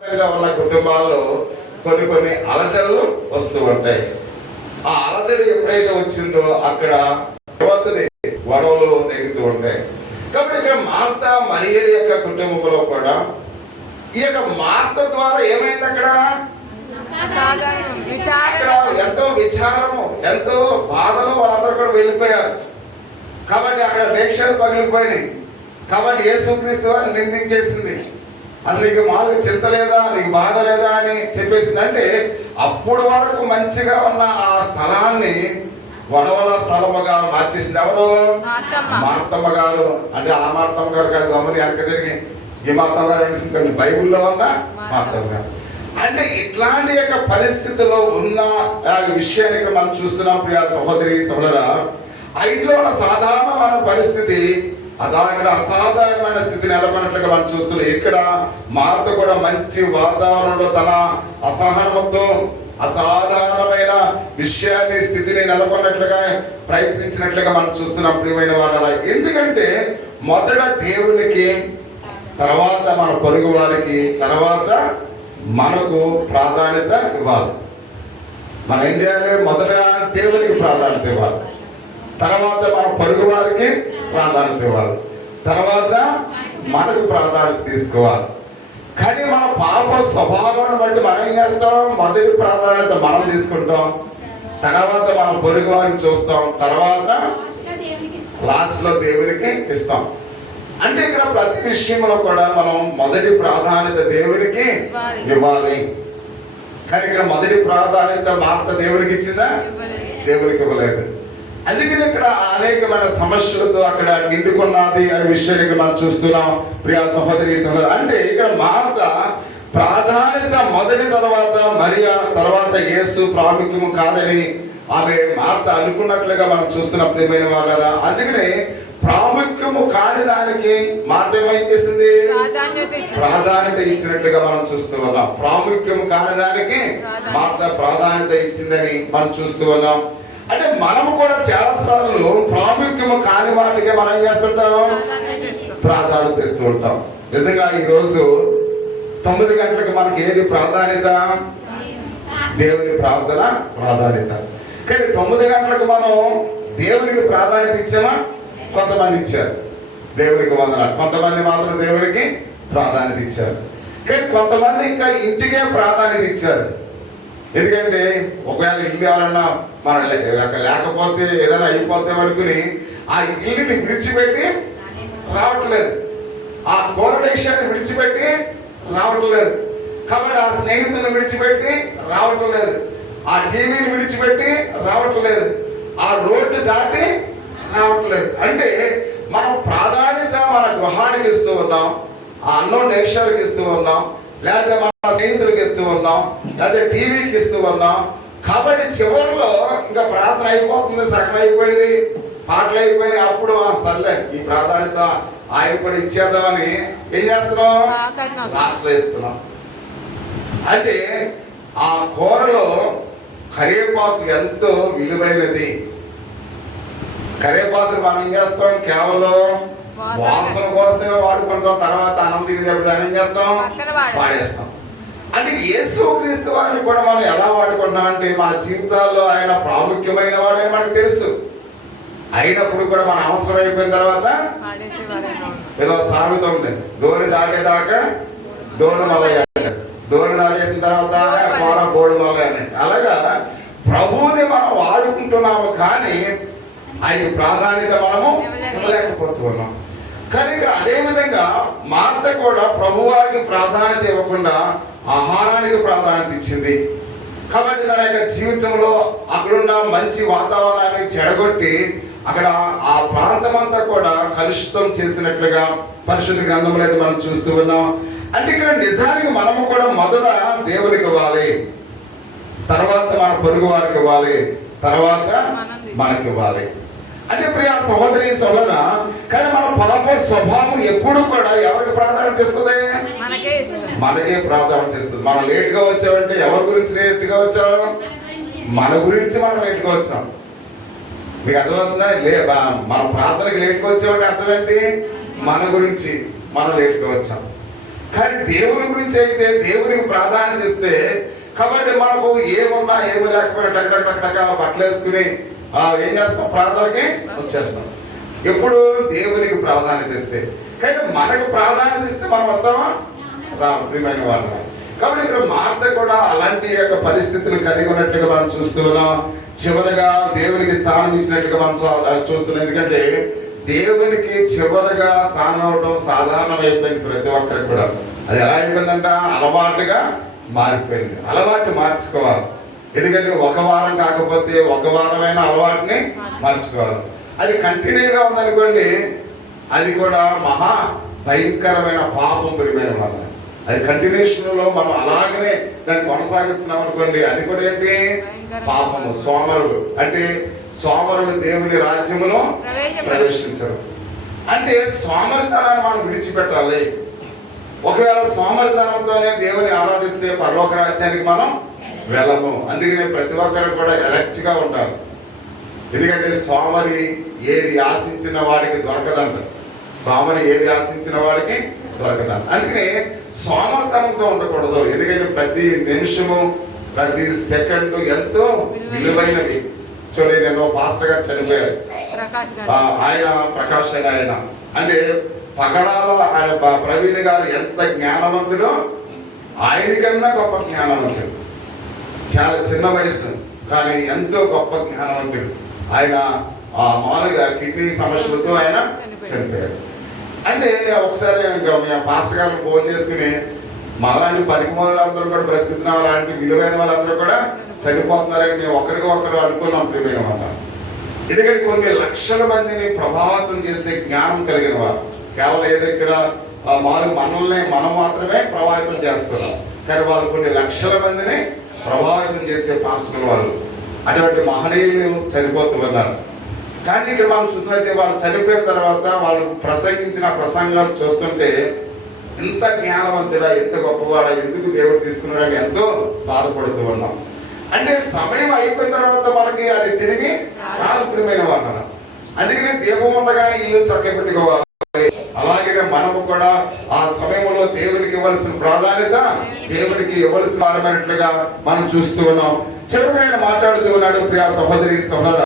ఉన్న కుటుంబాల్లో కొన్ని అలజడులు వస్తూ ఉంటాయి. ఆ అలజడి ఎప్పుడైతే వచ్చిందో అక్కడ గొడవలు నెగుతూ ఉంటాయి. కాబట్టి ఇక్కడ మార్త మరియల యొక్క కుటుంబంలో కూడా ఈ యొక్క మార్త ద్వారా ఏమైంది, అక్కడ ఎంతో విచారము, ఎంతో బాధలు వాళ్ళందరూ కూడా వెళ్ళిపోయారు. కాబట్టి అక్కడ డేక్షలు పగిలిపోయినాయి. కాబట్టి యేసుక్రీస్తు వారిని నిందించేసింది. అసలు నీకు మామూలుగా చింత లేదా, నీకు బాధ లేదా అని చెప్పేసింది. అంటే అప్పుడు వరకు మంచిగా ఉన్న ఆ స్థలాన్ని గొడవల స్థలముగా మార్చేసింది. ఎవరు? మార్తమ్మ గారు. అంటే ఆ మార్తమ్మ గారు కాదు, అమ్మని వెనక తిరిగి ఈ మార్తమ్మ గారు అనుకుంటుంది, బైబుల్లో ఉన్న మార్తమ్మ గారు. అంటే ఇట్లాంటి యొక్క పరిస్థితిలో ఉన్న విషయానికి మనం చూస్తున్నాం. ప్రియ సహోదరి సహోదరా, ఆ ఇంట్లో ఉన్న సాధారణమైన పరిస్థితి అదానికి అసాధారణమైన స్థితిని నెలకొన్నట్లుగా మనం చూస్తున్నాం. ఇక్కడ మార్త కూడా మంచి వాతావరణంలో తన అసహనంతో అసాధారణమైన విషయాన్ని స్థితిని నెలకొన్నట్లుగా ప్రయత్నించినట్లుగా మనం చూస్తున్నాం. ప్రియమైన వాళ్ళ, ఎందుకంటే మొదట దేవునికి, తర్వాత మన పొరుగు వారికి, తర్వాత మనకు ప్రాధాన్యత ఇవ్వాలి. మనం ఏం చేయాలి? మొదట దేవునికి ప్రాధాన్యత ఇవ్వాలి, తర్వాత మన పొరుగు వారికి ప్రాధాన్యత ఇవ్వాలి, తర్వాత మనకు ప్రాధాన్యత తీసుకోవాలి. కానీ మన పాప స్వభావాన్ని బట్టి మనం ఏం చేస్తాం? మొదటి ప్రాధాన్యత మనం తీసుకుంటాం, తర్వాత మన పొరుగు వారిని చూస్తాం, తర్వాత లాస్ట్లో దేవునికి ఇస్తాం. అంటే ఇక్కడ ప్రతి విషయంలో కూడా మనం మొదటి ప్రాధాన్యత దేవునికి ఇవ్వాలి. కానీ ఇక్కడ మొదటి ప్రాధాన్యత మార్త దేవునికి ఇచ్చిందా? దేవునికి ఇవ్వలేదు. అందుకని ఇక్కడ అనేకమైన సమస్యలతో అక్కడ నిండుకున్నది అనే విషయానికి మనం చూస్తున్నాం. ప్రియా సహోదరి సహోదరు, అంటే ఇక్కడ మార్త ప్రాధాన్యత మొదటి, తర్వాత మరియా, తర్వాత యేసు ప్రాముఖ్యము కాదని ఆమె మార్త అనుకున్నట్లుగా మనం చూస్తున్నాం. ప్రియమైన వాళ్ళ, అందుకనే ప్రాముఖ్యము కాని దానికి మార్త ఏం చేసింది? ప్రాధాన్యత ఇచ్చినట్లుగా మనం చూస్తూ ఉన్నాం. ప్రాముఖ్యము కాని దానికి మార్త ప్రాధాన్యత ఇచ్చిందని మనం చూస్తూ ఉన్నాం. అంటే మనము కూడా చాలా సార్లు ప్రాముఖ్యము కాని వాటికి మనం ఏం చేస్తుంటాం? ప్రాధాన్యత ఇస్తూ ఉంటాం. నిజంగా ఈరోజు 9 గంటలకు మనకి ఏది ప్రాధాన్యత? దేవుని ప్రార్థన ప్రాధాన్యత. కానీ 9 గంటలకు మనం దేవునికి ప్రాధాన్యత ఇచ్చామా? కొంతమంది ఇచ్చారు దేవునికి వందనాలు, కొంతమంది మాత్రం దేవునికి ప్రాధాన్యత ఇచ్చారు. కానీ కొంతమంది ఇంకా ఇంటికే ప్రాధాన్యత ఇచ్చారు. ఎందుకంటే ఒకవేళ ఇల్లు ఎవరన్నా మన లేకపోతే ఏదైనా అయిపోతే అనుకుని ఆ ఇల్లుని విడిచిపెట్టి రావట్లేదు, ఆ కోరడేశాన్ని విడిచిపెట్టి రావట్లేదు, కాబట్టి ఆ స్నేహితులను విడిచిపెట్టి రావట్లేదు, ఆ టీవీని విడిచిపెట్టి రావట్లేదు, ఆ రోడ్డు దాటి రావట్లేదు. అంటే మనం ప్రాధాన్యత మన గృహానికి ఇస్తూ ఉన్నాం, ఆ అన్నోన్ దేశాలకు ఇస్తూ ఉన్నాం, లేకపోతే మన స్నేహితులకు ఇస్తూ ఉన్నాం, లేకపోతే టీవీకి ఇస్తూ ఉన్నాం. కాబట్టి చివరిలో ఇంకా ప్రార్థన అయిపోతుంది, సగం అయిపోయింది, పాటలు అయిపోయినాయి, అప్పుడు సర్లే ఈ ప్రాధాన్యత ఆయన కూడా ఇచ్చేద్దామని ఏం చేస్తున్నాం? ఆశ్రయిస్తున్నాం. అంటే ఆ కూరలో కరివేపాకు ఎంతో విలువైనది. కరివేపాకు మనం ఏం చేస్తాం? కేవలం వాసన కోసమే వాడుకుంటాం, తర్వాత అన్నం తినేటప్పుడు దాన్ని ఏం చేస్తాం? వాడేస్తాం. అంటే యేసుక్రీస్తు వారిని కూడా మనం ఎలా వాడుకుంటాం అంటే మన జీవితాల్లో ఆయన ప్రాముఖ్యమైన వాడని మనకు తెలుసు. అయినప్పుడు కూడా మన అవసరం అయిపోయిన తర్వాత ఏదో సామెత ఉంది, దోణి దాటేదాకా దోణి మొలయ, దోణి దాటేసిన తర్వాత కూర బోడు మొలయ అన్నట్టు. అలాగా ప్రభువుని మనం వాడుకుంటున్నాము, కానీ ఆయన ప్రాధాన్యత మనము ఇవ్వలేకపోతున్నాం. కానీ ఇక్కడ అదే విధంగా మార్త కూడా ప్రభువారికి ప్రాధాన్యత ఇవ్వకుండా ఆహారానికి ప్రాధాన్యత ఇచ్చింది. కాబట్టి తన యొక్క జీవితంలో అక్కడున్న మంచి వాతావరణాన్ని చెడగొట్టి అక్కడ ఆ ప్రాంతం అంతా కూడా కలుషితం చేసినట్లుగా పరిశుద్ధ గ్రంథంలో అయితే మనం చూస్తూ ఉన్నాం. అంటే ఇక్కడ నిజానికి మనము కూడా మొదట దేవునికి ఇవ్వాలి, తర్వాత మన పొరుగు వారికి ఇవ్వాలి, తర్వాత మనకి ఇవ్వాలి. అంటే ప్రియ సహోదరి సోదర, కానీ మన పాప స్వభావం ఎప్పుడు కూడా ఎవరికి ప్రాధాన్యత ఇస్తుంది? మనకే ప్రాధాన్యత ఇస్తుంది. మనం లేట్గా వచ్చామంటే ఎవరి గురించి లేట్గా వచ్చాం? మన గురించి మనం లేట్గా వచ్చాం. మీకు అర్థమవుతుందా? మన ప్రార్థనకి లేట్గా వచ్చామంటే అర్థం ఏంటి? మన గురించి మనం లేట్గా వచ్చాం. కానీ దేవుని గురించి అయితే దేవునికి ప్రాధాన్యత ఇస్తే, కాబట్టి మనకు ఏమున్నా ఏమి లేకపోయినా టక్ టక్ టక్ టక్ బట్టలు వేసుకుని ఏం చేస్తాం, ప్రార్థనకి వచ్చేస్తాం. ఎప్పుడు దేవునికి ప్రాధాన్యత ఇస్తే. కానీ మనకు ప్రాధాన్యత ఇస్తే మనం వస్తామా? రాము ప్రియమైన వాళ్ళు. కాబట్టి ఇక్కడ మార్త కూడా అలాంటి యొక్క పరిస్థితిని కలిగి ఉన్నట్లుగా మనం చూస్తూ ఉన్నాం. చివరిగా దేవునికి స్థానం ఇచ్చినట్లుగా మనం చూస్తున్నాం. ఎందుకంటే దేవునికి చివరిగా స్థానం అవడం సాధారణం అయిపోయింది ప్రతి ఒక్కరికి కూడా. అది ఎలా అయిపోయిందంట, అలవాటుగా మారిపోయింది. అలవాటు మార్చుకోవాలి. ఎందుకంటే ఒక వారం కాకపోతే ఒక వారమైన అలవాటుని మార్చుకోవాలి. అది కంటిన్యూగా ఉందనుకోండి, అది కూడా మహా భయంకరమైన పాపం ప్రియమైన వాళ్ళ. అది కంటిన్యూషన్లో మనం అలాగనే దాన్ని కొనసాగిస్తున్నాం అనుకోండి, అది కూడా ఏంటి, పాపము. సోమరులు అంటే సోమరులు దేవుని రాజ్యములో ప్రవేశించరు. అంటే సోమరితనాన్ని మనం విడిచిపెట్టాలి. ఒకవేళ సోమరితనంతోనే దేవుని ఆరాధిస్తే పరలోక రాజ్యానికి మనం వెళ్ళము. అందుకనే ప్రతి ఒక్కరు కూడా ఎలర్ట్ గా ఉండాలి. ఎందుకంటే సోమరి ఏది ఆశించిన వాడికి దొరకదంట. సోమరి ఏది ఆశించిన వాడికి దొరకదంట. అందుకనే సోమరితనంతో ఉండకూడదు. ఎందుకంటే ప్రతి నిమిషము ప్రతి సెకండ్ ఎంతో విలువైనవి. చూడండి, నేను పాస్టర్ గారు చనిపోయారు. ఆయన ప్రకాష్ అని ఆయన అంటే పగడాల ఆయన ప్రవీణ్ గారు ఎంత జ్ఞానవంతుడో ఆయనకన్నా గొప్ప జ్ఞానవంతుడు. చాలా చిన్న వయసు కానీ ఎంతో గొప్ప జ్ఞానవంతుడు. ఆయన మామూలుగా కిడ్నీ సమస్యలతో ఆయన చనిపోయాడు. అంటే ఒకసారి ఇంకా మేము పాస్టర్ గారిని ఫోన్ చేసుకుని మళ్ళీ పనికి వాళ్ళందరూ కూడా బ్రతుకుతున్న అలాంటి విలువైన వాళ్ళందరూ కూడా చనిపోతున్నారని మేము ఒకరికొకరు అనుకున్నాం ప్రియమైన వాళ్ళ. ఎందుకంటే కొన్ని లక్షల మందిని ప్రభావితం చేసే జ్ఞానం కలిగిన వారు. కేవలం ఏదో ఇక్కడ మనల్ని మనం మాత్రమే ప్రభావితం చేస్తున్నారు, కానీ వాళ్ళు కొన్ని లక్షల మందిని ప్రభావితం చేసే పాస్టర్లు వాళ్ళు. అటువంటి మహనీయులు చనిపోతూ ఉన్నారు. కానీ ఇక్కడ మనం చూసినట్లయితే వాళ్ళు చనిపోయిన తర్వాత వాళ్ళు ప్రసంగించిన ప్రసంగాలు చూస్తుంటే ఇంత జ్ఞానవంతుడా, ఎంత గొప్పవాడా, ఎందుకు దేవుడు తీసుకున్నాడని ఎంతో బాధపడుతూ ఉన్నాం. అంటే సమయం అయిపోయిన తర్వాత మనకి అది తిరిగి రాదు ప్రియమైన వాళ్ళ. అందుకనే దీపం ఉండగానే ఇల్లు చక్కబెట్టుకోవాలి. అలాగే మనము కూడా ఆ సమయంలో దేవునికి ఇవ్వాల్సిన ప్రాధాన్యత దేవునికి ఇవ్వాల్సిన వారమైనట్లుగా మనం చూస్తూ ఉన్నాం. చివరిగా ఆయన మాట్లాడుతూ ఉన్నాడు, ప్రియా సహోదరి సహోదర.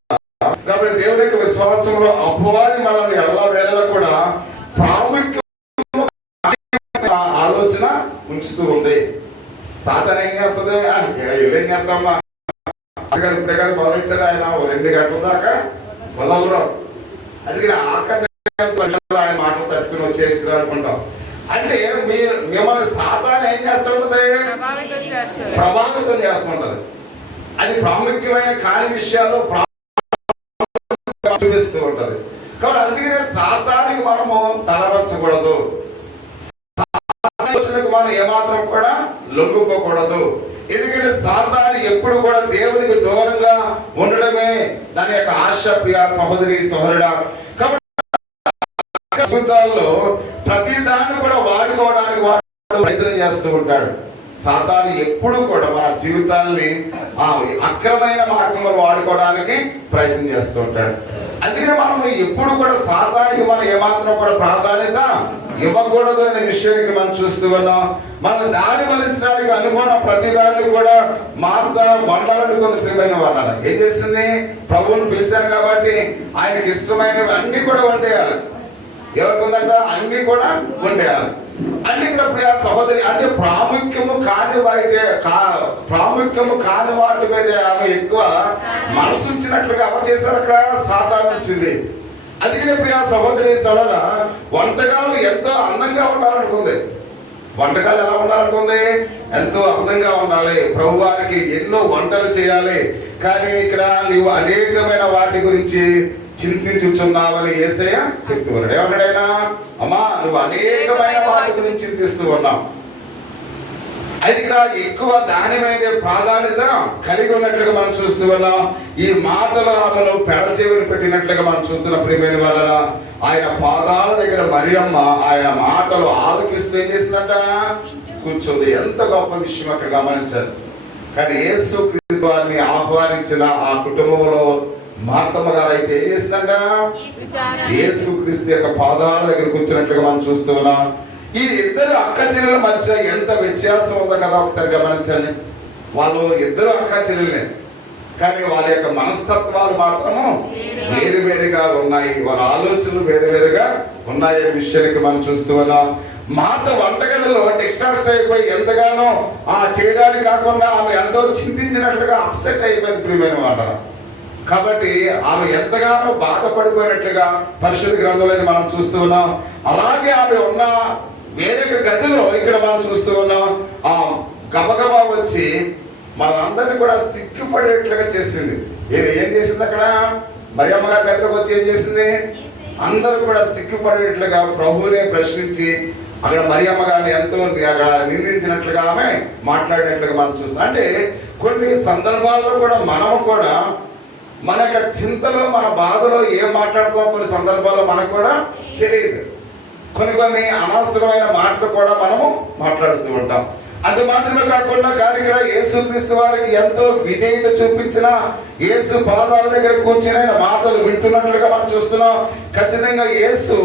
కాబట్టి దేవుని యొక్క విశ్వాసంలో అపవాది మనల్ని ఎలా వేళలా కూడా ప్రాముఖ్యం ఆలోచన ఉంచుతూ ఉంది. సాతాను ఏం చేస్తుంది, ఏం చేస్తామా ఇప్పుడే కాదు మొదలెట్టారు ఆయన 2 గంటల దాకా మొదలరు. అందుకని ఆఖరి ఆయన మాటలు తట్టుకుని వచ్చేసారు అనుకుంటాం. అంటే మిమ్మల్ని సాతాను ఏం చేస్తూ ఉంటది, ప్రభావితం చేస్తుంటది. అది ప్రాముఖ్యమైన కాని విషయాలు చూపిస్తూ ఉంటది. కాబట్టి అందుకనే సాతానికి మనము తలవంచకూడదు, మనం ఏమాత్రం కూడా లొంగిపోకూడదు. ఎందుకంటే సాతాను ఎప్పుడు కూడా దేవునికి దూరంగా ఉండడమే దాని యొక్క ఆశ. ప్రియ సహోదరి సహోదరుడా, కాబట్టి జీవితాల్లో ప్రతి దాన్ని కూడా వాడుకోవడానికి ప్రయత్నం చేస్తూ ఉంటాడు. సాతాను ఎప్పుడు కూడా మన జీవితాన్ని అక్రమైన మార్గంలో వాడుకోవడానికి ప్రయత్నం చేస్తూ ఉంటాడు. అందుకని మనం ఎప్పుడు కూడా సాతానికి మనం ఏమాత్రం కూడా ప్రాధాన్యత ఇవ్వకూడదు అనే విషయానికి మనం చూస్తూ ఉన్నాం. మనం దారి మలించడానికి అనుకున్న ప్రతిదాన్ని కూడా మార్త వండాలని కొంత ప్రియమైన వాళ్ళు ఏం చేస్తుంది, ప్రభువుని పిలిచాను కాబట్టి ఆయనకి ఇష్టమైనవి అన్ని కూడా వండేయాలి. ఎవరికి ఉందంట, అన్ని కూడా వండేయాలి. అన్ని కూడా ప్రియ సహోదరి అంటే ప్రాముఖ్యము కాని వాటి మీద ఆమె ఎక్కువ మనసు ఉంచినట్లుగా ఎవరు చేశారు, అక్కడ సాతాను వచ్చింది. అందుకనే ప్రియ సహోదరి సోదర, వంటకాలు ఎంతో అందంగా ఉండాలనుకుంది. వంటకాలు ఎలా ఉండాలనుకుంది, ఎంతో అందంగా ఉండాలి, ప్రభువారికి ఎన్నో వంటలు చేయాలి. కానీ ఇక్కడ నువ్వు అనేకమైన వాటి గురించి చింతించుచున్నావని యేసయ్య చెప్తూ ఉన్నాడు. ఏమన్నాడైనా, అమ్మా నువ్వు అనేకమైన వాటి గురించి చింతిస్తూ ఉన్నావు. అది ఇక్కడ ఎక్కువ దాని మీద ప్రాధాన్యత కలిగి ఉన్నట్లుగా మనం చూస్తూ ఉన్నాం. ఈ మాటలు ఆమెను పెడచెవిని పెట్టినట్లుగా మనం చూస్తున్న ప్రియమైన వాళ్ళ. ఆయన పాదాల దగ్గర మరియమ్మ ఆయన మాటలు ఆలకిస్తూ ఏం చేసిందంట, కూర్చుంది. ఎంత గొప్ప విషయం అక్కడ గమనించాలి. కానీ యేసు క్రీస్తు వారిని ఆహ్వానించిన ఆ కుటుంబంలో మార్తమ్మ గారు అయితే ఏం చేసిందంట, యేసు క్రీస్తు యొక్క పాదాల దగ్గర కూర్చున్నట్లుగా మనం చూస్తూ ఉన్నాం. ఈ ఇద్దరు అక్క చెల్లెల మధ్య ఎంత వ్యత్యాసం ఉందో కదా ఒకసారి గమనించండి. వాళ్ళు ఇద్దరు అక్క చెల్లెలే, కానీ వాళ్ళ యొక్క మనస్తత్వాలు మాత్రము వేరువేరుగా ఉన్నాయి, వాళ్ళ ఆలోచనలు వేరువేరుగా ఉన్నాయి అనే విషయానికి మనం చూస్తూ ఉన్నాం. మార్త వంటగదిలో డిస్ట్రాక్ట్ అయిపోయి ఎంతగానో చేయడానికి కాకుండా ఆమె ఎంతో చింతించినట్లుగా అప్సెట్ అయిపోయింది ప్రియమైన మాట. కాబట్టి ఆమె ఎంతగానో బాధపడిపోయినట్లుగా పరిశుద్ధ గ్రంథంలో మనం చూస్తూ ఉన్నాం. అలాగే ఆమె ఉన్న వేరే గదిలో ఇక్కడ మనం చూస్తూ ఉన్నాం, గబగబా వచ్చి మనందరినీ కూడా సిగ్గుపడేట్లుగా చేసింది. ఏం చేసింది అక్కడ? మరియమ్మ గారి గదిలోకి వచ్చి ఏం చేసింది? అందరూ కూడా సిగ్గుపడేట్లుగా ప్రభువునే ప్రశ్నించి అక్కడ మరియమ్మ గారిని ఎంతో నిందించినట్లుగా ఆమె మాట్లాడినట్లుగా మనం చూస్తాం. అంటే కొన్ని సందర్భాల్లో కూడా మనము కూడా మన యొక్క చింతలో, మన బాధలో ఏం మాట్లాడతాం కొన్ని సందర్భాల్లో మనకు కూడా తెలియదు. కొన్ని అనవసరమైన మాటలు కూడా మనము మాట్లాడుతూ ఉంటాం. అంత మాత్రమే కాకుండా కానీ ఇక్కడ యేసుక్రీస్తు వారికి ఎంతో విధేయత చూపించిన, యేసు పాదాల దగ్గర కూర్చుని ఆయన మాటలు వింటున్నట్లుగా మనం చూస్తున్నాం. ఖచ్చితంగా యేసు